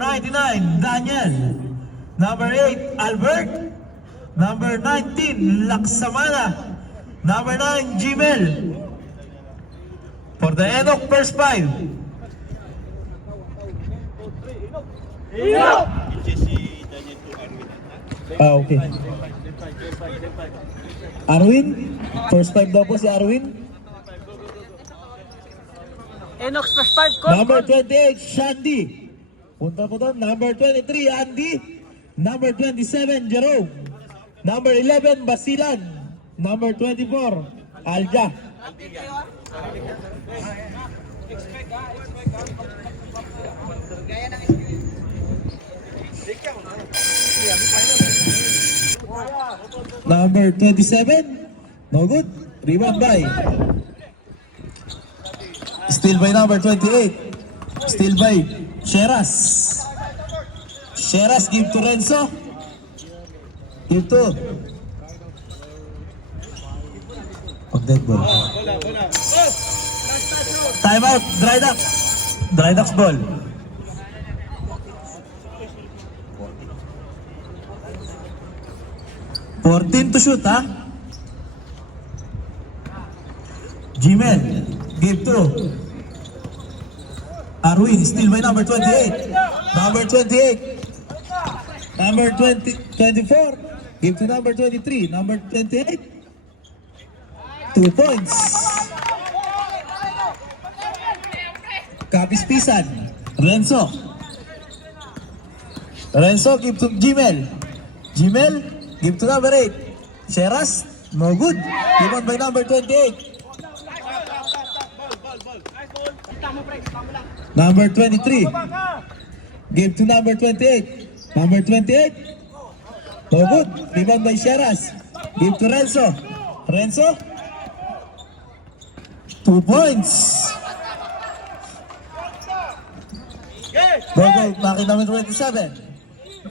99, Daniel. Number 8, Albert. Number 19, Laksamana. Number 9, Gmail. For the Enoch, first 5. Okay. Arwin? First 5 daw po si Arwin. Enox first 5 call. Number 28, Shandy. Punta po doon. Number 23, Andy. Number 27, Jerome. Number 11, Basilan. Number 24, Alja. Number 27, no good. Rebound by. Still by number 28. Still by Sheras. Sheras give to Renzo. Give to. Pag dead ball. Time out. Dry duck. Dry duck's ball. $14 to shoot, ha? Gmail. Give to Arwin, still by number 28. Number 28. Number 24. Give to number 23. Number 28. 2 points. Kapis Pisan. Renzo. Renzo, give to Gmail. Gmail, give to number 8. Sheras, no good. Given by number 28. Number 23. Give to number 28. Number 28. No good. Given by Sheras. Give to Renzo. Renzo. 2 points. Go, bakit number 27.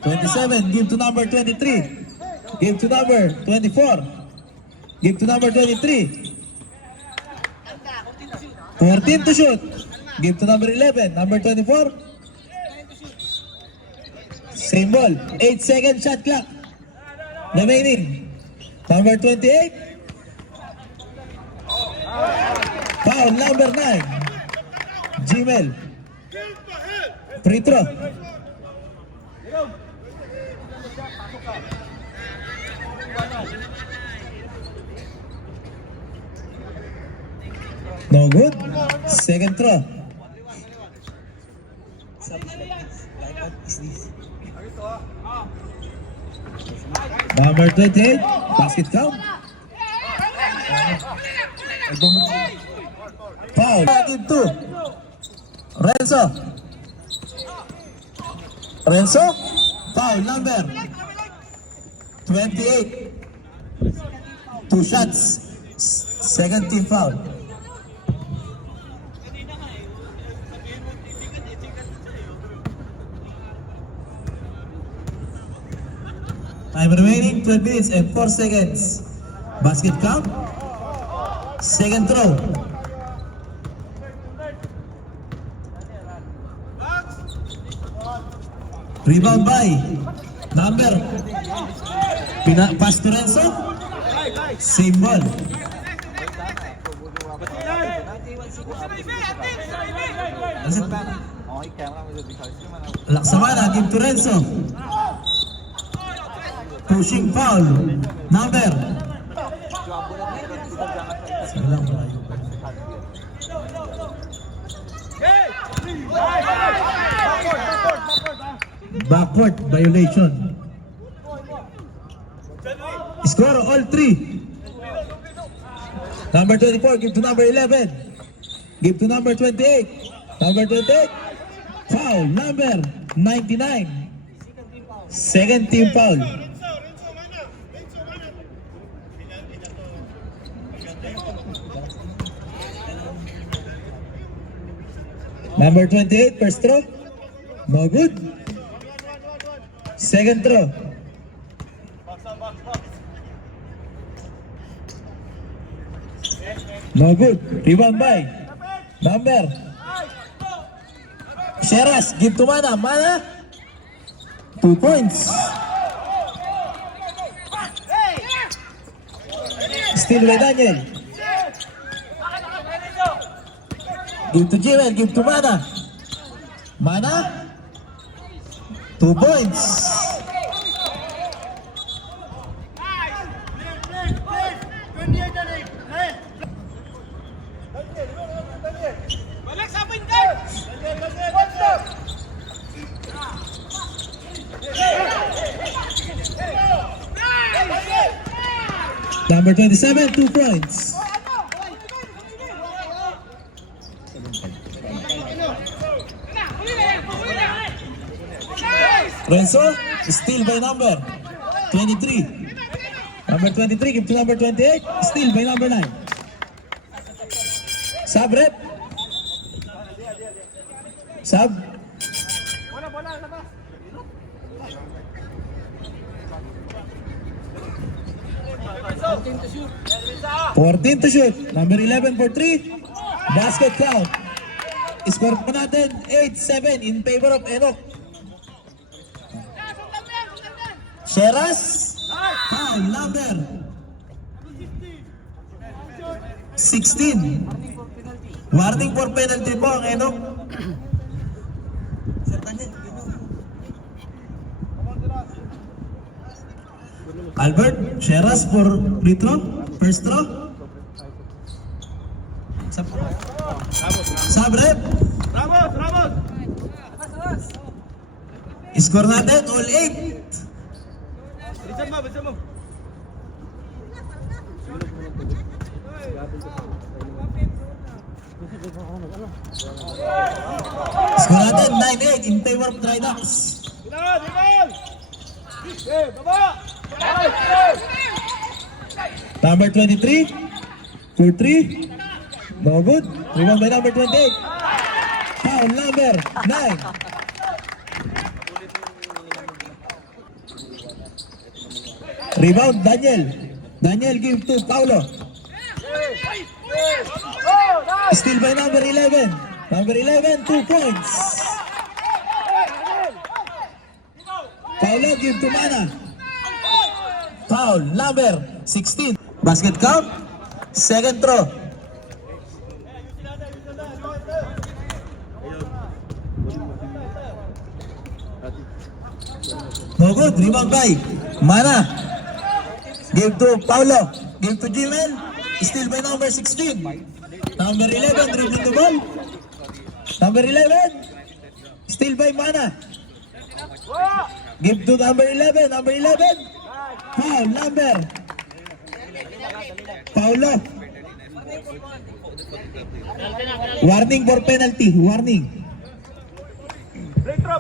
27. Give to number 23. Give to number 24. Give to number 23. 14 to shoot. Give to number 11. Number 24. Same ball. 8 second shot clock remaining. Number 28. Foul number 9. Gmail. Free throw. No good. Second throw. Number 28. Basket count. Foul. Give to Renzo. Renzo. Foul number 28. 2 shots. Second team foul. Time remaining 12 minutes and 4 seconds. Basket count. Second throw. Rebound by number. Pass to Renzo. Same ball. Laksamana give to Renzo. Pushing foul. Number. Backward violation. Score all 3. Number 24 give to number 11. Give to number 28. Number 28. Foul number 99. Second team foul. Number 28, first throw. No good. Second throw. No good. Rebound by Number. Sheras, give to Mana. Mana. 2 points. Still by Daniel. Give to Jewel, give to Mana. Mana. 2 points. Number 27, 2 points. Renzo, steal by number 23. Number 23, give to number 28. Steal by number 9. Sub, rep. Sub. 14 to shoot. Number 11 for 3. Basket count. Score po natin 8-7 in favor of Enoch. Sheras. Foul number 16. Warning for penalty po ang Enoch. Albert, Sheras for free throw. First throw. Sabrep. Ramos! Score natin all 8. Bilisan mo. Score natin 9-8 in favor of Dry Ducks. Number 23 for 3. No good. Rebound by number 28. Foul number 9. Rebound Daniel. Daniel give to Paulo. Steal by number 11. Number 11, 2 points. Paulo give to Mana. Foul number 16. Basket count. Second throw. No good. Rebound by Mana. Give to Paulo. Give to Jimel. Steal by number 16. Number 11. Dribbling the ball. Number 11. Steal by Mana. Give to number 11. Number 11. Foul number. Paulo. Warning for penalty. Warning. Free throw.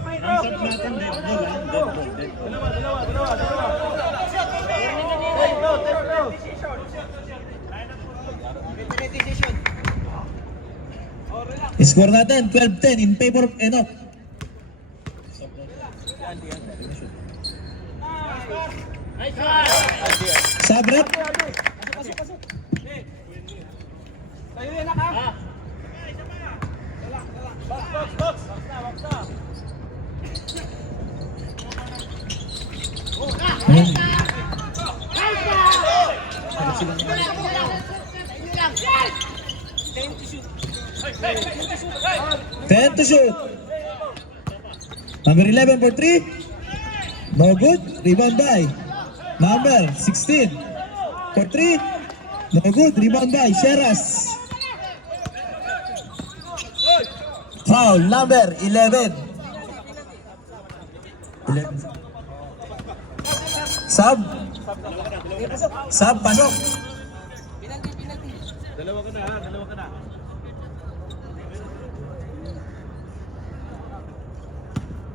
Score natin 12-10 in favor of Enoch. Sabrep. Ten to shoot. Number 11 for 3. No good. Rebound by number 16 for 3. No good. Rebound by Sheras. Foul number 11. Sub. Pasok. Dalawa ka na.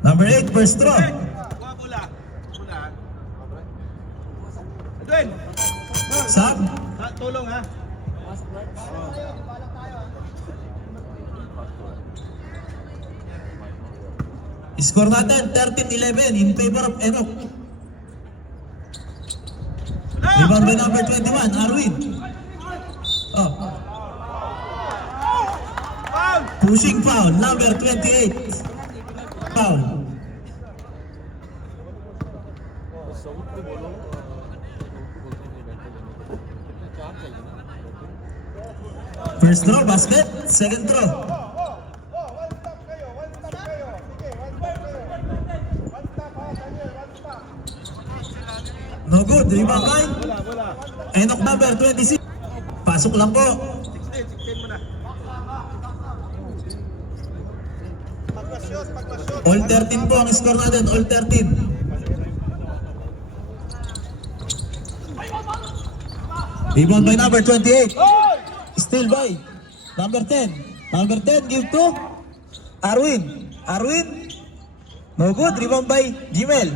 Number 8, first throw. Pula. Edwin! Sub. Tulong ha. Score natin 13-11 in favor of Enoch. Rebound by number 21, Arwin. Oh. Pushing foul, number 28. Foul. First throw, basket. Second throw. No good, rebound by Bola. Enoch number 26. Pasok lang po. 16 mo na. Pagpa-shoot. All 13 po ang score natin, all 13. Rebound by number 28. Still by number 10. Number 10 give to Arwin. Arwin. No good. Rebound by Jimel.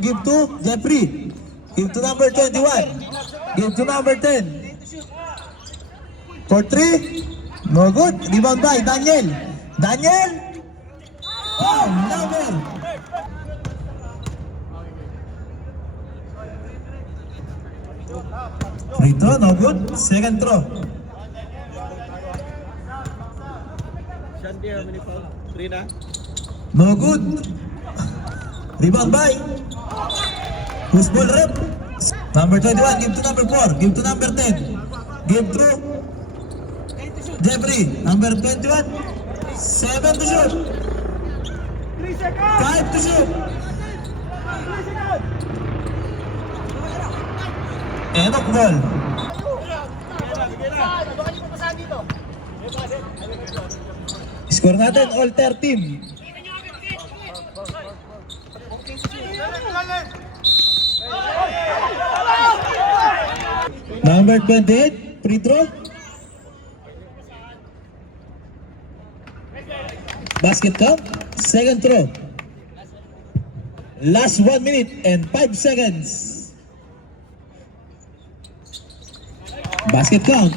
Give to Jeffrey. Give to number 21. Give to number 10. For 3. No good. Rebound by Daniel. Daniel. Oh, number. Free throw, no good. Second throw. Shandy, how many foul? 3 na. No good. Rebound by. Who's ball rep? Number 21, give to number 4. Give to number 10. Give to Jeffrey. Number 21. 7 to shoot. 3 seconds! 5 to shoot. 3 seconds! Enoch ball. Score natin all 13. Number 28, free throw. Basket count, second throw. Last 1 minute and 5 seconds. Basket count.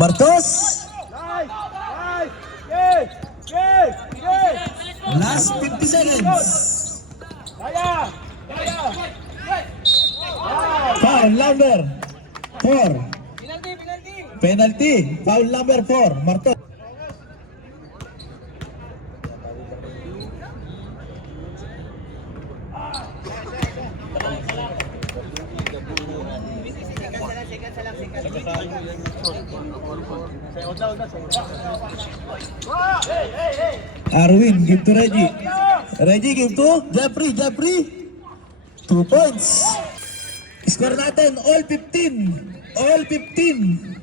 Martos. Last 50 seconds. Foul number 4. Penalty. Foul number 4. Martos. Arwin give to Reggie. Reggie give to Jeffrey. Jeffrey 2 points. Score natin all 15. All 15.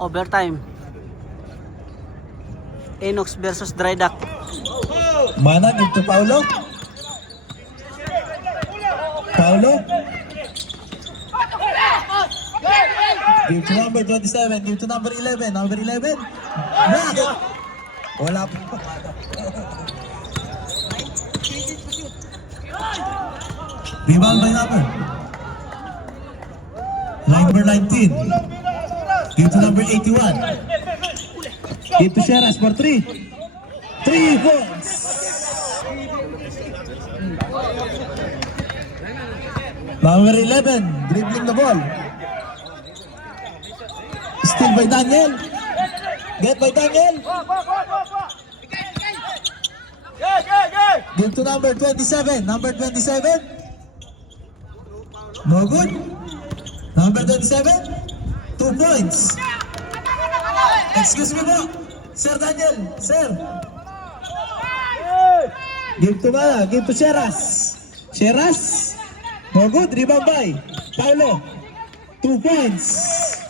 Overtime. Enox versus Drydock. Mana give to Paulo. Paulo. Give to number 27. Give to number 11. Number 11. Block. Wala po. Rebound by number. Number 19. Give to number 81. Give to Sheras for 3. 3 points. Number 11. Dribbling the ball. Still by Daniel. Get by Daniel. Give to number 27. Number 27. No good. Number 27. 2 points. Excuse me po. Sir Daniel. Sir. Give to Mala. Give to Sheras. Sheras. No good. Rebound by Paulo. 2 points.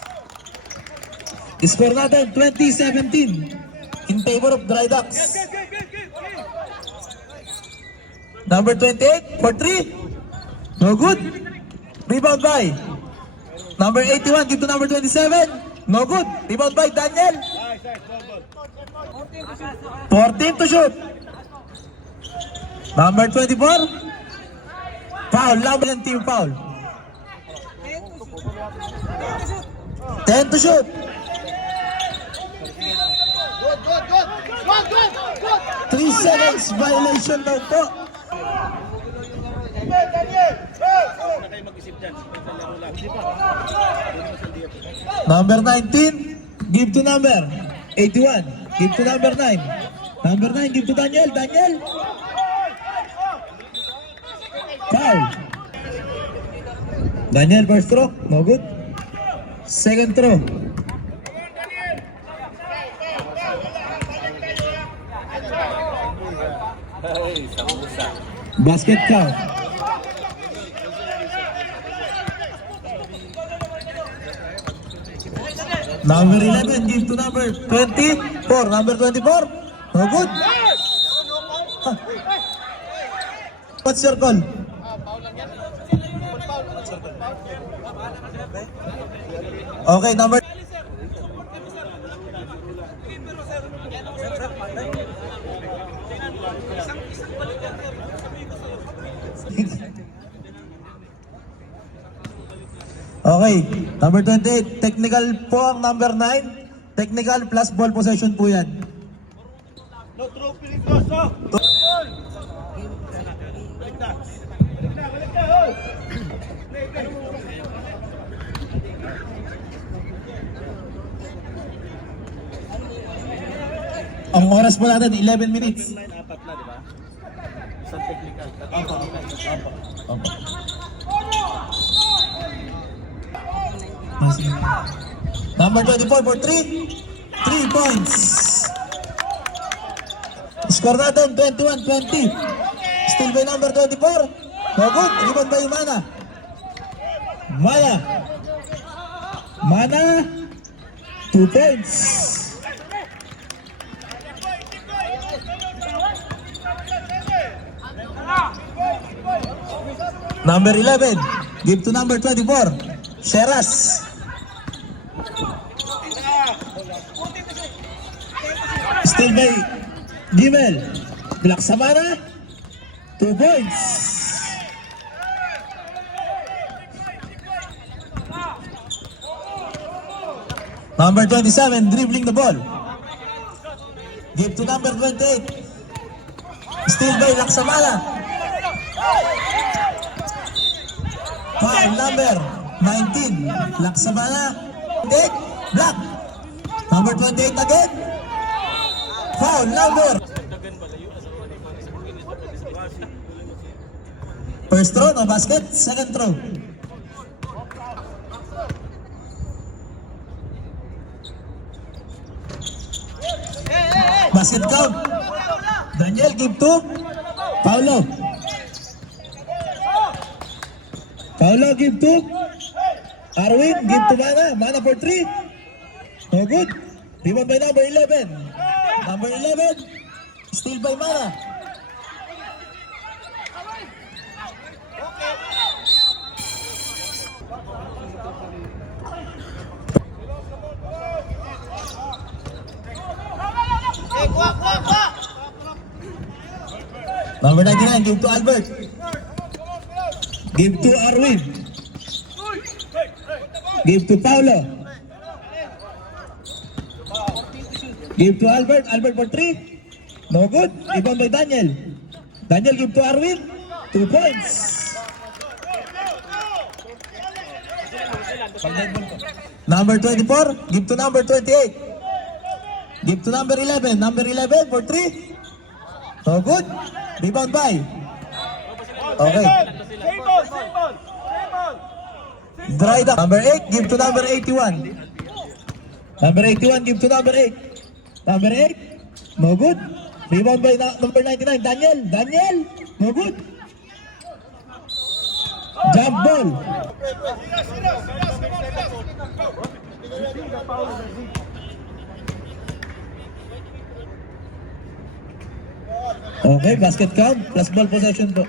Score natin 20-17 in favor of Drydocks. Number 28 for 3. No good. Rebound by number 81. Give to number 27. No good. Rebound by Daniel. 14 to shoot. Number 24. Foul. Number and team foul. 10 to shoot. 3 seconds violation daw po. Na kayo mag-isip dyan. Laro lang. Hindi pa. Number 19, give to number 81. Give to number 9. Number 9, give to Daniel. Daniel. Foul. Daniel, first throw. No good. Second throw. Ay, sambusa. Basket count. Number 11, give to number 24. Number 24. No good. Huh. What's your call? Okay, number... Okay, number 28, technical po ang number 9. Technical plus ball possession po yan. No throw, peligroso. Ball. Balik na. Balik na, hoy. Play. Ang oras po natin, 11 minutes. Line apat na, di ba? Isang technical. Opo. Number 24 for 3. 3 points. Score natin, 21-20. Still by number 24. No good. Rebound by Mana. Mana. 2 points. Number 11, give to number 24, Sheras. Still by Gimel. Black Samana, 2 points. Number 27, dribbling the ball. Give to number 28. Still by Laksamana. Foul number 19, Laksamana. Take, black. Number 28 again. Foul number. First throw, no basket. Second throw. Basket count. Daniel, give to Paulo. Paulo, give to Arwin, give to Mana. Mana for 3. No good. Rebound by number 11. Number 11, still by Mana. Number 99, give to Albert. Give to Arwin. Give to Paulo. Give to Albert. Albert for 3. No good. Rebound by Daniel. Daniel give to Arwin. 2 points. Number 24. Give to number 28. Give to number 11. Number 11 for 3. No good. Rebound by. Okay. Dried up. Number 8. Give to number 81. Number 81. Give to number 8. Number 8. No good. Rebound by number 99. Daniel. Daniel. No good. Jump ball. Okay, basket count plus ball possession po.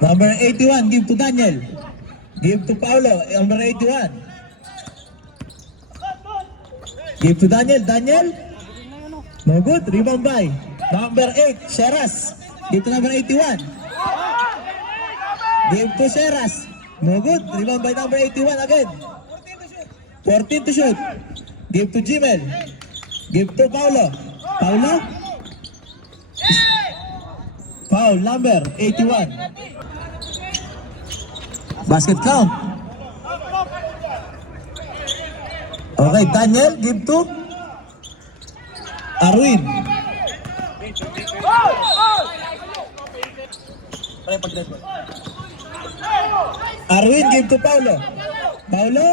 Number 81, give to Daniel. Give to Paulo, number 81. Give to Daniel, Daniel. No good, rebound by. Number 8, Sheras. Give to number 81. Give to Sheras. No good, rebound by number 81 again. 14 to shoot. Give to Jimel. Give to Paulo. Paulo. Foul number 81. Basket count. Okay, Daniel, give to Arwin. Arwin, give to Paulo. Paulo,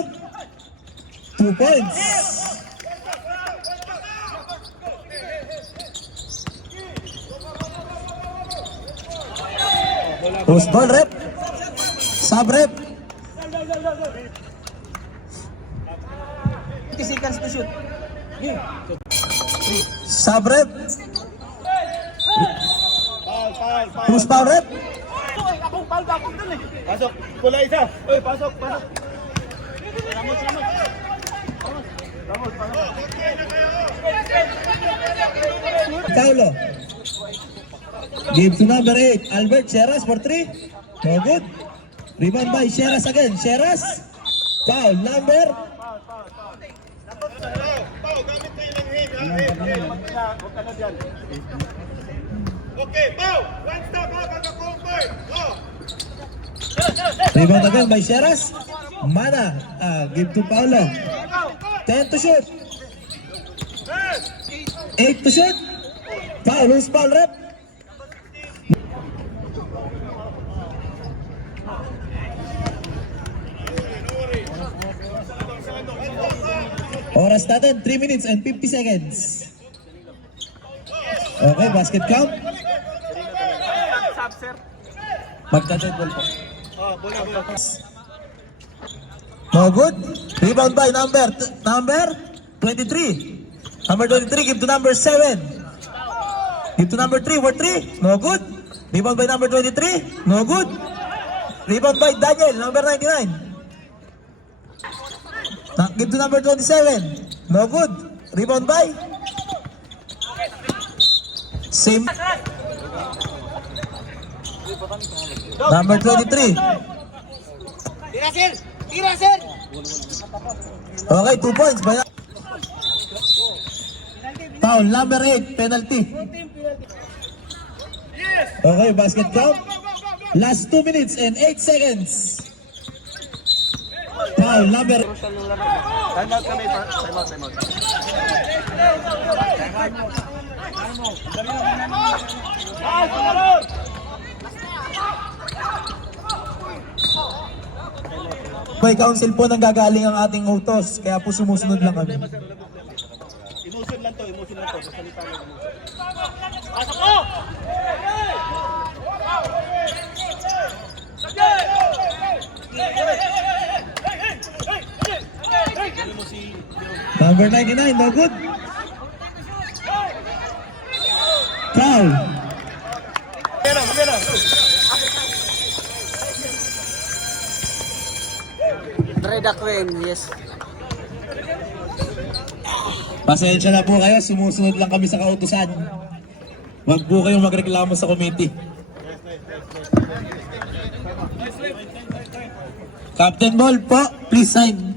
2 points. Post ball rep. Sub rep. 50 seconds to shoot. Sub rep. Foul. Post ball rep. Pasok. Pula isa. Uy, pasok. Ramos. Paulo. Give to number 8. Albert Sheras for 3. No good. Rebound by Sheras again. Sheras. Foul number. Okay, Pau! One stop ha, pagka-cover! Go! Rebound again by Sheras. Mana. Give to Paulo. 10 to shoot. 8 to shoot. Foul. Loose foul rep. Oras natin, 3 minutes and 50 seconds. Okay, basket count. Magka-dead ball po. No good. Rebound by number 23. Number 23, give to number 7. Give to number 3 for 3. No good. Rebound by number 23. No good. Rebound by Daniel, number 99. Give to number 27. No good. Rebound by same. Number 23. Tira, sir! Okay, 2 points. Foul, number 8, penalty. Okay, basket count. Last 2 minutes and 8 seconds. Foul, number... Time out kami, time out. May council po nang gagaling ang ating utos, kaya po sumusunod lang kami. Emotion lang to. Salita lang. Pasok ko! Number 99, no good. Foul. Dry duck win, yes. Pasensya na po kayo, sumusunod lang kami sa kautusan. Huwag po kayong magreklamo sa committee. Captain Ball po, please sign.